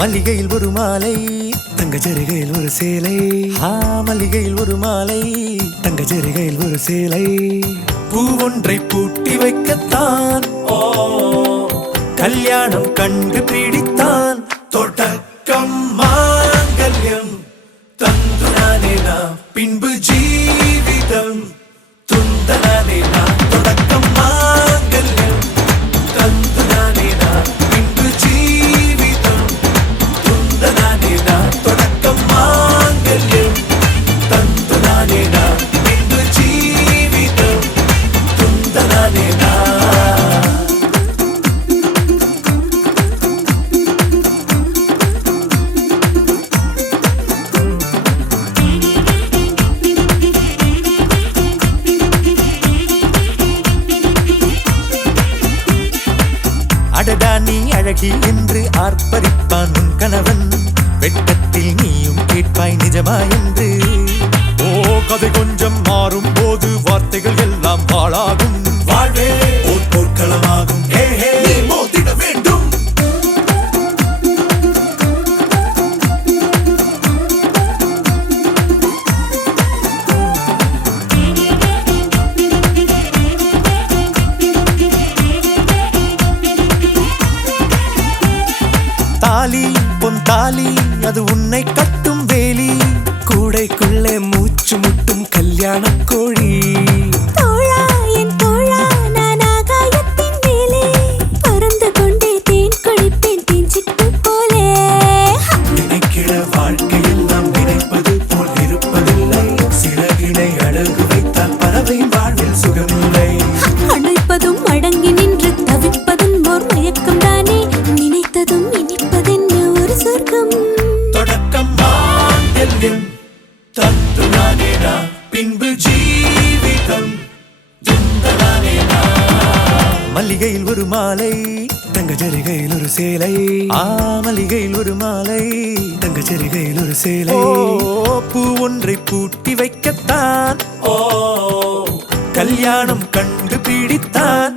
மல்லிகையில் ஒரு மாலை, தங்க ஜரிகையில் ஒரு சேலை. மல்லிகையில் ஒரு மாலை, தங்க ஜரிகையில் ஒரு சேலை. பூ ஒன்றை பூட்டி வைக்கத்தான் கல்யாணம் கண்டு பிடித்தான். தொடக்கம் மாங்கல்யம் தந்துனானே நாம், பின்பு ஜீவிதம் துந்தனானே நாம். தொடக்கம் மாங்கல்யம் தந்துனானே நாம், பின்பு ஜீவிதம் துந்தனானே நாம். தொடக்கம் மாங்கல்யம் தந்துனானே நாம், பின்பு ஜீவிதம் துந்தனானே நாம். அடடா நீ அழகி என்று ஆர்ப்பரிப்பான் உன் கணவன். வெட்கத்தில் நீயும் கேட்பாய் நிஜமா என்று. கதை கொஞ்சம் மாறும் போது வார்த்தைகள் எல்லாம் பாழாகும். வாழ்வே ஓர் போர்க்களமாகும். நீ மோதிட வேண்டும். தாலி பொன் தாலி, அது உன்னை கட்டும் வேலி. கூடைக்குள்ளே மூச்சு முட்டும் கல்யாண கோழி. தோழா என் தோழா, நான் ஆகாயத்தின் மேலே பறந்து கொண்டே தேன் குடிப்பேன் தேஞ்சிட்டு போலே. நினைக்கிற வாழ்க்கையெல்லாம் நினைப்பது போல் இருப்பதில்லை. சிறகினை அழகு வைத்தால் பறவை வாழ்வில் சுகமில்லை. அணைப்பதும் அடங்கி நின்று தவிப்பதும் ஓர் மயக்கம் தானே. நினைத்ததும் இனிப்பதென்ன ஒரு சொர்க்கம். தொடக்கம் மாங்கல்யம் தந்துனானே நாம், பின்பு ஜீவிதம் துந்தனானே நாம். மல்லிகையில் ஒரு மாலை, தங்க ஜரிகையில் ஒரு சேலை. மல்லிகையில் ஒரு மாலை, தங்க ஜரிகையில் ஒரு சேலை. பூ ஒன்றை பூட்டி வைக்கத்தான் கல்யாணம் கண்டு பிடித்தான்.